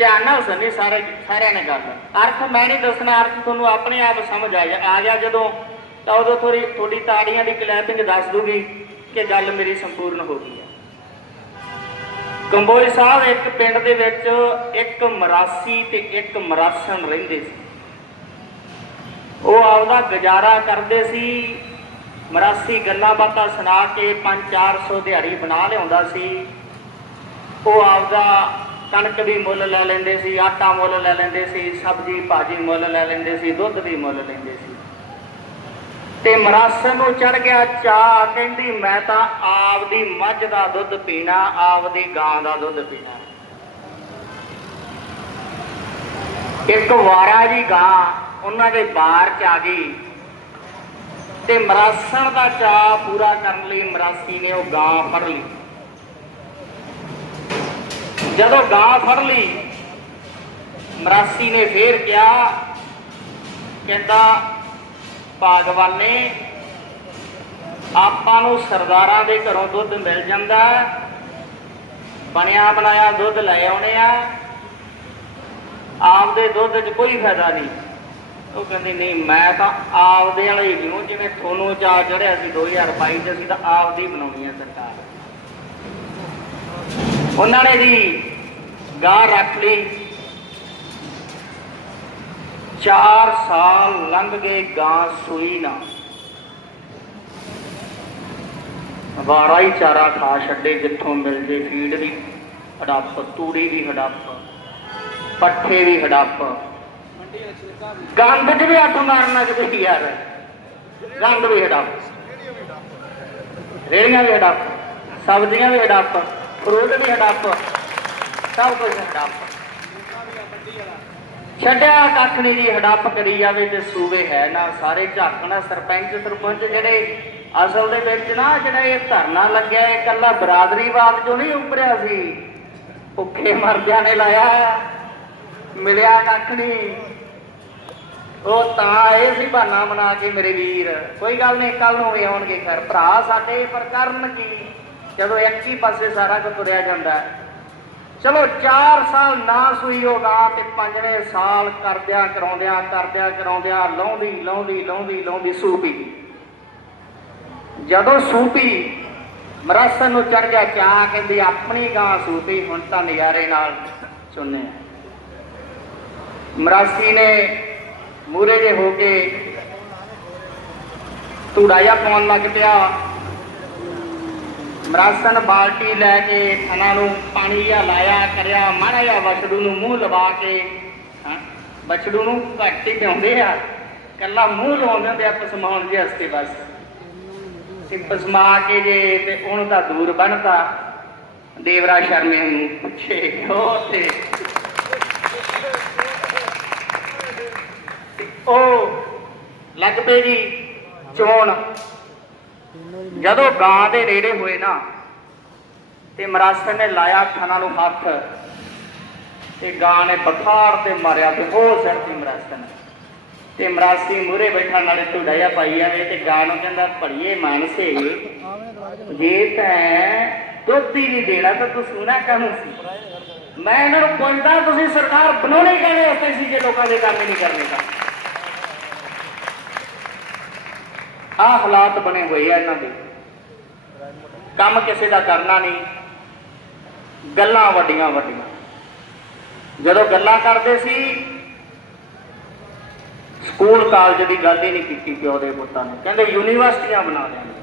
ਧਿਆਨ ਨਾਲ ਸੁਣੀ ਸਾਰੇ ਸਾਰਿਆਂ ਨੇ ਗੱਲ। ਅਰਥ ਮੈਂ ਨਹੀਂ ਦੱਸਣਾ, ਅਰਥ ਤੁਹਾਨੂੰ ਆਪਣੇ ਆਪ ਸਮਝ ਆ ਜਾ ਆ ਗਿਆ ਜਦੋਂ, ਤਾਂ ਉਦੋਂ ਥੋੜੀ ਤੁਹਾਡੀ ਤਾੜੀਆਂ ਦੀ ਕਲੈਪਿੰਗ ਦੱਸ ਦੂਗੀ ਕਿ ਗੱਲ ਮੇਰੀ ਸੰਪੂਰਨ ਹੋ ਗਈ ਹੈ। ਕੰਬੋਜ ਸਾਹਿਬ ਇੱਕ ਪਿੰਡ ਦੇ ਵਿੱਚ ਇੱਕ ਮਰਾਸੀ ਤੇ ਇੱਕ ਮਰਾਸਣ ਰਹਿੰਦੇ ਸੀ। ਉਹ ਆਪਦਾ ਗੁਜ਼ਾਰਾ ਕਰਦੇ ਸੀ, ਮਰਾਸੀ ਗੱਲਾਂ ਬਾਤਾਂ ਸੁਣਾ ਕੇ 5-400 ਦਿਹਾੜੀ ਬਣਾ ਲਿਆਉਂਦਾ ਸੀ। ਉਹ ਆਪਦਾ ਕਣਕ ਵੀ ਮੁੱਲ ਲੈ ਲੈਂਦੇ ਸੀ, ਆਟਾ ਮੁੱਲ ਲੈ ਲੈਂਦੇ ਸੀ, ਸਬਜ਼ੀ ਭਾਜੀ ਮੁੱਲ ਲੈ ਲੈਂਦੇ ਸੀ, ਦੁੱਧ ਵੀ ਮੁੱਲ ਲੈਂਦੇ ਸੀ। ਤੇ ਮਰਾਸਣ ਨੂੰ ਚੜ ਗਿਆ ਚਾਹ ਕਹਿੰਦੀ ਮੈਂ ਤਾਂ ਆਪ ਦੀ ਮੱਝ ਦਾ ਦੁੱਧ ਪੀਣਾ ਆਪ ਦੀ ਗਾਂ ਦਾ ਦੁੱਧ ਪੀਣਾ। ਇੱਕ ਵਾਰਾ ਜੀ ਗਾਂ, ਉਹਨਾਂ ਦੇ ਬਾਰ ਚ ਆ ਗਈ। ਤੇ ਮਰਾਸਣ ਦਾ ਚਾਹ ਪੂਰਾ ਕਰਨ ਲਈ ਮਰਾਸੀ ਨੇ ਉਹ ਗਾਂ ਫੜ ਲਈ। ਜਦੋਂ ਗਾਂ ਫੜ ਲਈ, ਮਰਾਸੀ ਨੇ ਫੇਰ ਕਿਹਾ, ਕਹਿੰਦਾ, ਭਾਗਵਾਨੇ, ਆਪਾਂ ਨੂੰ ਸਰਦਾਰਾਂ ਦੇ ਘਰੋਂ ਦੁੱਧ ਮਿਲ ਜਾਂਦਾ ਬਣਿਆ ਬਣਾਇਆ ਦੁੱਧ ਲੈ ਆਉਣੇ ਆ। ਆਪਦੇ ਦੁੱਧ 'ਚ ਕੋਈ ਫਾਇਦਾ ਨਹੀਂ। ਉਹ ਕਹਿੰਦੀ, ਨਹੀਂ, ਮੈਂ ਤਾਂ ਆਪਦੇ ਵਾਲੇ ਹੀ ਜਿਹਨੂੰ ਜਿਵੇਂ ਤੁਹਾਨੂੰ ਚਾਹ ਚੜਿਆ ਸੀ 2022 ਚ, ਅਸੀਂ ਤਾਂ ਆਪਦੀ ਬਣਾਉਣੀ ਆ ਸਰਕਾਰ। ਉਹਨਾਂ ਨੇ ਜੀ ਗਾਂ ਰੱਖ ਲਈ। 4 ਸਾਲ ਲੰਘ ਗਏ ਗਾਂ ਸੂਈ ਨਾ। ਵਾਰਾ ਹੀ ਚਾਰਾ ਖਾ ਛੱਡੇ ਜਿੱਥੋਂ ਮਿਲਦੇ ਫੀਡ ਵੀ, ਹੜੱਪ, ਤੂੜੀ ਵੀ ਹੜੱਪ, ਪੱਠੇ ਵੀ ਹੜੱਪ। ਗੰਦ 'ਚ ਵੀ ਹੱਥ ਮਾਰਨਾ ਕਿਤੇ ਯਾਰ। ਗੰਦ ਵੀ ਹੜੱਪ। ਰੇੜੀਆਂ ਵੀ ਹੜੱਪ, ਸਬਜ਼ੀਆਂ ਵੀ ਹੜੱਪ, ਫਰੂਟ ਵੀ ਹੜੱਪ। ਸਭ ਕੁਝ ਹੜੱਪ। ਛੱਡਿਆ ਕੱਖ ਨਹੀਂ ਜੀ ਹੜੱਪ ਕਰੀ ਜਾਵੇ ਤੇ ਸੂਵੇ ਹੈ ਨਾ, ਸਾਰੇ ਝਾਕਣਾ ਸਰਪੰਚ ਸਰਪੰਚ ਜਿਹੜੇ ਅਸਲ ਦੇ ਵਿੱਚ ਨਾ ਜਿਹੜਾ ਇਹ ਧਰਨਾ ਲੱਗਿਆ, ਇਹ ਇਕੱਲਾ ਬਰਾਦਰੀਵਾਦ ਚੋਂ ਨਹੀਂ ਉੱਪਰਿਆ ਸੀ। ਭੁੱਖੇ ਮਰਦਿਆਂ ਨੇ ਲਾਇਆ, ਮਿਲਿਆ ਕੱਖ ਨਹੀਂ ਉਹ ਤਾਂ ਇਹ ਸੀ ਬਹਾਨਾ ਬਣਾ ਕੇ ਮੇਰੇ ਵੀਰ, ਕੋਈ ਗੱਲ ਨਹੀਂ ਕੱਲ ਨੂੰ ਵੀ ਆਉਣਗੇ ਘਰ ਭਰਾ ਸਾਡੇ, ਪਰ ਕਰਨ ਕੀ? ਜਦੋਂ ਇੱਕ ਹੀ ਪਾਸੇ ਸਾਰਾ ਕੁਝ ਤੁਰਿਆ ਜਾਂਦਾ। ਹੈ ਚਲੋ 4 ਸਾਲ ਨਾ ਸੂਈ ਹੋਗਾ ਤੇ ਪੰਜਵੇਂ ਸਾਲ ਕਰਦਿਆਂ ਕਰਾਉਂਦਿਆਂ ਕਰਦਿਆਂ ਕਰਾਉਂਦਿਆਂ ਲਾਉਂਦੀ ਲਾਉਂਦੀ ਲਾਉਂਦੀ ਲਾਉਂਦੀ ਸੂਪੀ। ਜਦੋਂ ਸੂਪੀ ਮਰਾਸਨ ਨੂੰ ਚੜ ਗਿਆ ਚਾਹ ਕਹਿੰਦੀ, ਆਪਣੀ ਗਾਂ ਸੂਪੀ, ਹੁਣ ਤਾਂ ਨਜ਼ਾਰੇ ਨਾਲ ਚੁੰਨੇ ਮਰਾਸੀ ਨੇ ਮੂਰੇ ਜੇ ਹੋ ਕੇ ਧੂੜਾ ਜਿਹਾ ਪਾਉਣ ਲੱਗ ਪਿਆ। ਮਰਾਸਨ ਬਾਲਟੀ ਲੈ ਕੇ ਥਣਾ ਨੂੰ ਪਾਣੀ ਜਿਹਾ ਲਾਇਆ, ਕਰਿਆ, ਮਾੜਾ ਜਿਹਾ ਵਛੜੂ ਨੂੰ ਮੂੰਹ ਲਵਾ ਕੇ, ਹਾਂ ਨੂੰ ਘੱਟ ਹੀ ਪਿਆਉਂਦੇ ਆ। ਕੱਲਾ ਮੂੰਹ ਲਾਉਂਦੇ ਹੁੰਦੇ ਆ ਪਸਮਾਉਣ ਦੇ ਹਸਤੇ ਬਸ। ਤੇ ਪਸਮਾ ਕੇ ਜੇ ਤੇ ਉਹਨੂੰ ਤਾਂ ਦੂਰ ਬਣਤਾ ਦੇਵਰਾ ਸ਼ਰਮੇ ਨੂੰ ਪੁੱਛੇ ਕਿਉਂ ਤੇ ਉਹ ਲੱਗ ਪਏ ਜੀ ਚੋਣ। ਜਦੋਂ ਗਾਂ ਦੇ ਨੇੜੇ ਹੋਏ ਨਾ, ਤੇ ਮਰਾਸਰ ਨੇ ਲਾਇਆ ਖਾਣਾ ਨੂੰ ਹੱਥ, ਤੇ ਗਾਂ ਨੇ ਬਖਾੜ ਤੇ ਮਾਰਿਆ ਤੇ ਉਹ ਸਿਰ ਤੇ ਤੇ ਮਰਾਸੀ ਮੂਰੇ ਬੈਠਾ ਨਾਲੇ ਢੁੱਡਾਇਆ ਪਾਈ ਆਵੇ ਤੇ ਗਾਂ ਨੂੰ ਕਹਿੰਦਾ ਭੜੀਏ ਮਾਨਸੇ, ਜੇ ਤੈਂ ਦੁੱਧ ਹੀ ਨਹੀਂ ਦੇਣਾ ਤਾਂ ਤੂੰ ਸੂਣਾ ਕਾਹਨੂੰ ਸੀ? ਮੈਂ ਇਹਨਾਂ ਨੂੰ ਪੁੱਛਦਾ, ਤੁਸੀਂ ਸਰਕਾਰ ਬਣਾਉਣੇ ਕਾਹਦੇ ਵਾਸਤੇ ਸੀ ਜੇ ਲੋਕਾਂ ਦੇ ਕੰਮ ਹੀ ਨਹੀਂ ਕਰਨੇ ਤਾਂ? ਆਹ ਹਾਲਾਤ ਬਣੇ ਹੋਏ ਆ ਇਹਨਾਂ ਦੇ। ਕੰਮ ਕਿਸੇ ਦਾ ਕਰਨਾ ਨਹੀਂ। ਗੱਲਾਂ ਵੱਡੀਆਂ ਵੱਡੀਆਂ। ਜਦੋਂ ਗੱਲਾਂ ਕਰਦੇ ਸੀ, ਸਕੂਲ ਕਾਲਜ ਦੀ ਗੱਲ ਹੀ ਨਹੀਂ ਕੀਤੀ ਪਿਓ ਦੇ ਪੁੱਤਾਂ ਨੇ। ਕਹਿੰਦੇ ਯੂਨੀਵਰਸਿਟੀਆਂ ਬਣਾ ਦੇਣਗੇ